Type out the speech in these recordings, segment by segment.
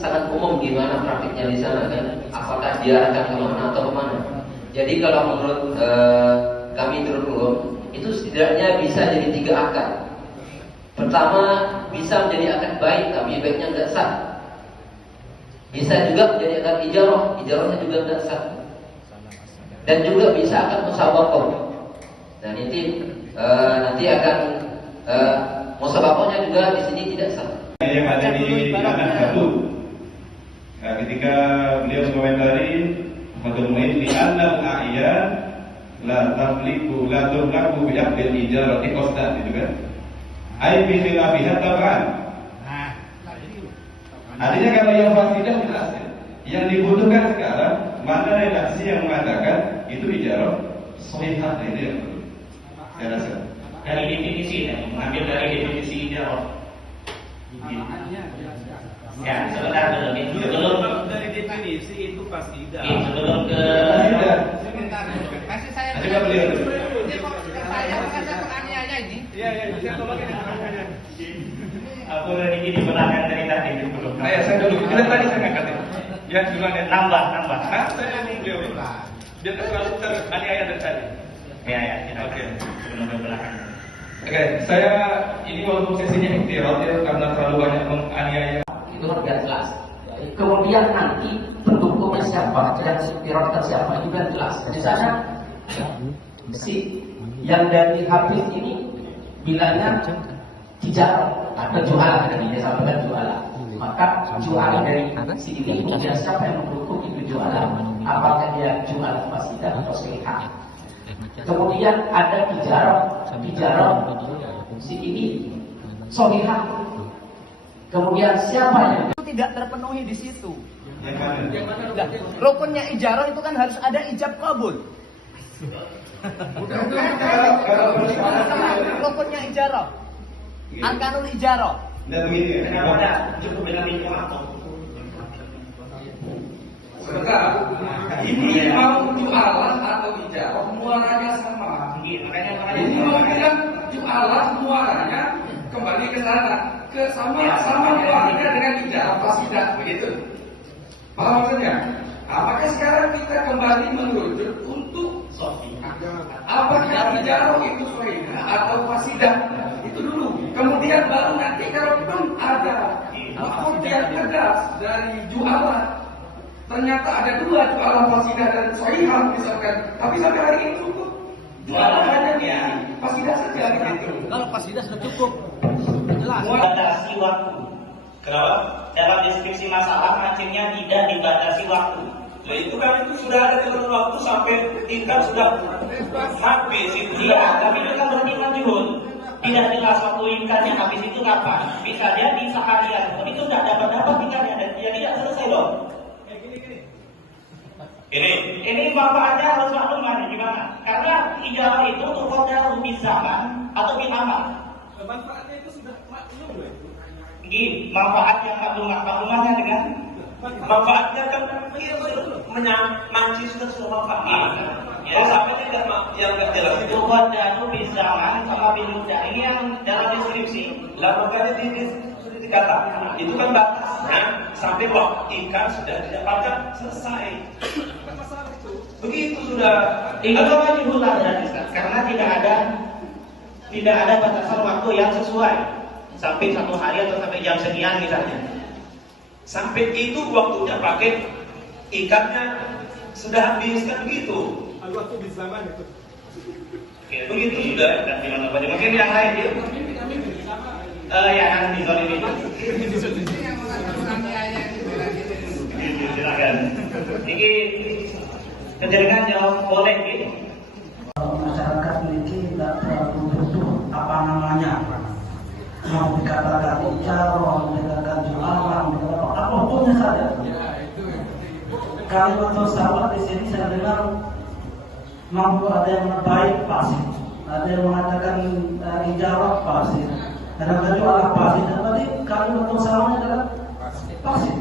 sangat umum gimana praktiknya di sana kan, apakah diarahkan kemana atau kemana. Jadi kalau menurut kami Darul itu setidaknya bisa jadi 3 akad. Pertama, bisa menjadi akad baik tapi baiknya tidak sah. Bisa juga menjadi akad ijarah, ijarahnya juga tidak sah. Dan juga bisa akad musabaqah. Dan itu nanti akan musabaqahnya juga di sini tidak sah. Yang ada di anak satu, ketika beliau mengomentari Fathul Mu'in di annal a'yan la tamliku la tumlaku bi aqdil ijarati qasdan, gitu kan? Ai bi khilafiha tab'an. Artinya kalau yang fasidah jelas ya. Yang dibutuhkan sekarang mana redaksi yang mengatakan itu ijarah shahihah, ini yang perlu. Saya rasa dari definisi, mengambil dari definisi ijarah. Ya, sebentar dulu. Sebelum dari definisi itu pasti tidak. Sebelum ke Kasih saya. Nanti beliau. Ini kok saya bukan penganiaya ini. Iya, saya tolongin penganiaya. aku udah di belakang dari tadi belum. Nah, saya dulu. Kita tadi saya ngangkat ya. Ya, duluan ya. Nambah. Nah, saya beliau. Biar terlalu teraniaya dari tadi. Ya, kita Oke. sebelum ke belakang. Oke, saya ini walaupun sesinya ikhtiar ya karena terlalu banyak menganiaya. Itu tidak jelas. Kemudian nanti bentuk hukumnya siapa, yang sipirotkan siapa juga jelas. Di sana si yang dari habis ini bilangnya tijarah atau jualan, tadi dia sampaikan jualan. Maka jualan dari si ini kemudian siapa yang mendukung itu jualan? Apakah dia jual fasidah atau sehihah? Kemudian ada tijarah si ini sahihah. Kemudian siapa yang Tidak terpenuhi di situ. Yang mana? Rukunnya ijarah itu kan harus ada ijab kabul. Rukunnya ijarah. Arkanul ijarah. Dan begini ya. Kenapa cukup dengan itu atau? Sebentar, ini mau jualan atau ijarah muaranya sama. Ini mau bilang jualan muaranya kembali ke sana, ke sama muaranya dengan ijarah fasidah, begitu. Paham maksudnya? Apakah sekarang kita kembali merujuk untuk apakah ijarah itu sahihah atau fasidah? Itu dulu. Kemudian baru nanti kalau belum ada hukum yang tegas dari jualan. Ternyata ada 2 jualan fasidah dan sahihah misalkan, tapi sampai hari ini cukup jualan hanya di fasidah saja gitu. Kalau fasidah sudah cukup, jelas. Batasi waktu. Kenapa? Dalam deskripsi masalah mancingnya tidak dibatasi waktu. Nah itu kan itu sudah ada kurun waktu sampai tingkat sudah habis itu. Iya, tapi itu kan berarti majhul. Tidak jelas waktu ikannya habis itu kapan. Bisa jadi seharian, tapi itu tidak dapat ikannya dan jadi tidak selesai dong. Ini manfaatnya harus makluman gimana? Karena ijarah itu untuk qadar bil zaman atau bil amal. Manfaatnya itu sudah maklum loh itu. Gini, manfaat yang maklumannya dengan Manfaatnya kan mancing sudah manfaat. ya, Sampai tidak yang nggak jelas itu itu. qadar bil zaman sama bil mudah. Ini yang dalam deskripsi. Lah makanya sudah dikatakan itu kan batasnya sampai waktu ikan sudah didapatkan selesai. Begitu sudah. Itu majhul berarti karena tidak ada batasan waktu yang sesuai sampai 1 hari atau sampai jam sekian misalnya. Sampai itu waktunya pakai ikannya sudah habis kan begitu. Waktu di zaman itu. Oke, begitu sudah. Dan gimana Pak? Mungkin yang lain ya. Yang di zona ini. Silakan. Ini kejaringan jawab boleh gitu. Masyarakat ini tidak terlalu butuh apa namanya, mau dikatakan ijarah, mau dikatakan jualan, dikatakan apapun saja. Kalimat sahabat di sini saya dengar mampu ada yang baik pasti, ada yang mengatakan ijarah pasti, ada yang jualan pasti. Dan tadi kalimat sahabatnya adalah pasti.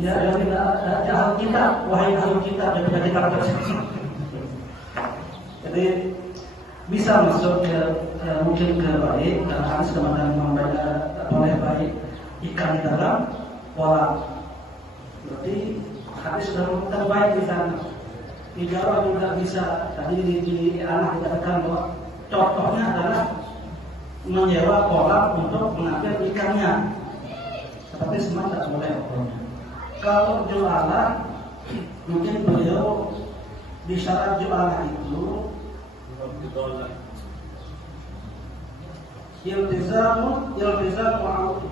Ya, yang tidak ada hal kita, wahai hal kita, dan kita bersih. Jadi bisa masuk ke mungkin ke baik karena kami sudah membaca boleh baik ikan di dalam pola. Berarti hadis sudah merupakan baik di sana. Ijarah juga bisa. Tadi di anak dikatakan bahwa contohnya adalah menyewa kolam untuk mengambil ikannya. Tapi semua tidak boleh. Kalau jualan, mungkin beliau di syarat jualan itu iltizam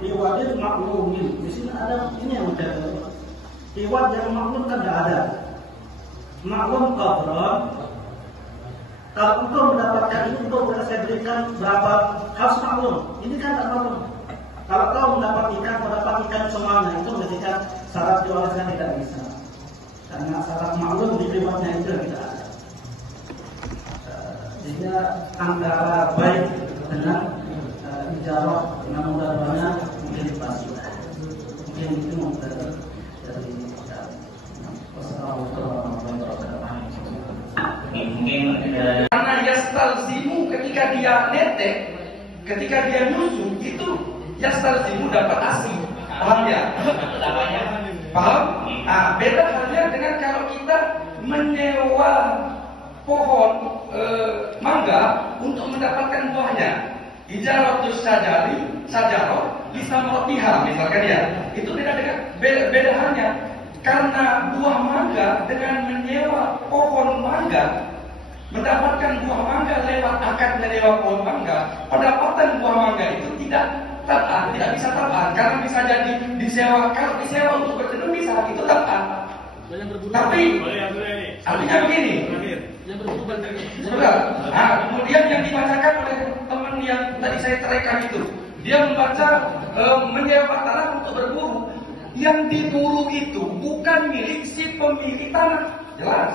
biwadil maklumin. Di sini ada ini yang berbeda. Iwad yang maklum kan tidak ada. Maklum qadran. Kalau engkau mendapatkan ini, engkau boleh saya berikan berapa, harus maklum. Ini kan tidak maklum. Kalau kau mendapat ikan, kau dapat ikan semuanya, itu menjadikan syarat jualannya tidak bisa. Karena syarat maklum di riwayatnya itu tidak ada. Sehingga antara baik dengan ijarah, namun dua-duanya mungkin pas. Mungkin itu dari karena yastalzimu ketika dia netek, ketika dia nyusu itu yastalzimu dapat asli. Paham ya? Paham? Nah, beda halnya dengan kalau kita menyewa pohon mangga untuk mendapatkan buahnya. Ijaratus sajaroh lisamrotiha misalkan ya. Itu beda halnya. Karena buah mangga dengan menyewa pohon mangga, mendapatkan buah mangga lewat akad menyewa pohon mangga, pendapatan buah mangga itu tidak bisa tahan karena bisa jadi disewa. Kalau disewa untuk berteduh bisa, itu tahan. Tapi artinya begini. Nah, kemudian yang dibacakan oleh teman yang tadi saya terikan itu, dia membaca menyewa tanah untuk berburu. Yang diburu itu bukan milik si pemilik tanah, jelas.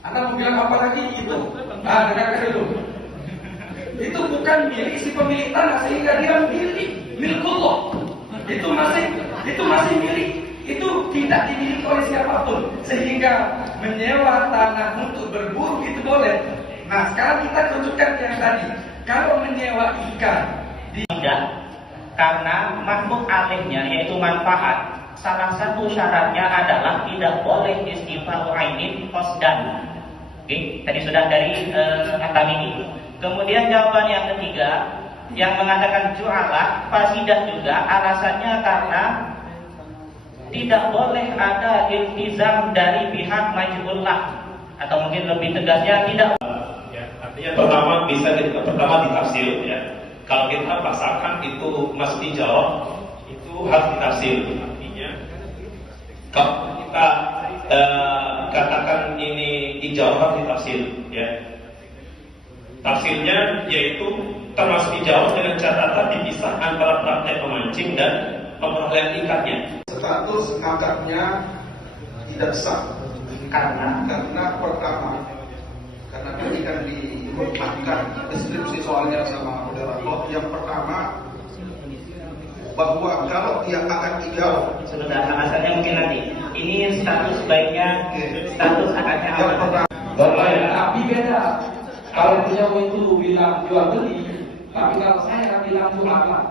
Anda mau bilang apa lagi itu? Dengarkan dulu. Itu bukan milik si pemilik tanah sehingga dia milik Allah. Itu masih milik. Itu tidak dimiliki oleh siapapun sehingga menyewa tanah untuk berburu itu boleh. Nah, sekarang kita tunjukkan yang tadi. Kalau menyewa ikan tidak. Karena makhluk alihnya yaitu manfaat, salah satu syaratnya adalah tidak boleh istifa'u ainin qasdan. Oke, tadi sudah dari At-Tamimi. Kemudian jawaban yang ketiga yang mengatakan ju'alah fasidah juga, alasannya karena tidak boleh ada iltizam dari pihak majhullah, atau mungkin lebih tegasnya tidak. Ya, artinya pertama ditafsir ya. Kalau kita pasakan itu mesti jawab, itu harus ditafsir. Artinya kalau kita katakan ini ijawab harus ditafsir, ya. Tafsirnya yaitu termasuk dijawab dengan catatan dipisah antara praktek memancing dan perolehan ikatnya. status akadnya tidak sah karena pertama, karena tadi kan dimakan deskripsi soalnya sama moderator. Yang pertama bahwa kalau dia akan ijauh, sebentar, alasannya mungkin nanti. Ini status baiknya, status akadnya apa? Tapi beda. Kalau beliau itu bilang jual beli, tapi kalau saya bilang jualan,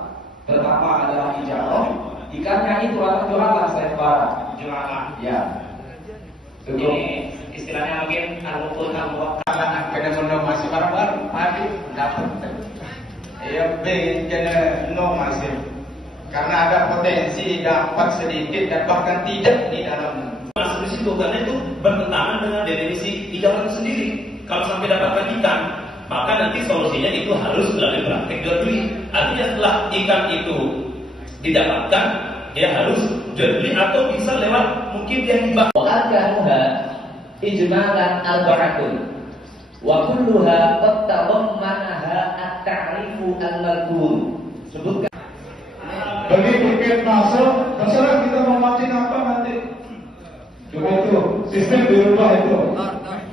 pertama adalah ijarah, ikannya itu adalah jualan saya barang. Jualan. Ya. Ini istilahnya mungkin al-mukul al-muwakkah. Kena masih barang baru, habis dapat. Ya, jadi no masih. Karena ada potensi dapat sedikit dan bahkan tidak di dalamnya. Masuk di situ karena itu bertentangan dengan definisi ijarah itu sendiri. Kalau sampai dapatkan ikan, maka nanti solusinya itu harus melalui praktek jual beli. Artinya setelah ikan itu didapatkan, dia harus jual beli atau bisa lewat mungkin dia dibakar. Wa'akanuha ijmalan al-barakun wa kulluha qad tadammanaha at-ta'rifu al-madhkur. Sebutkan bagi tiket masuk, terserah kita mau mancing apa nanti. Cuma itu sistem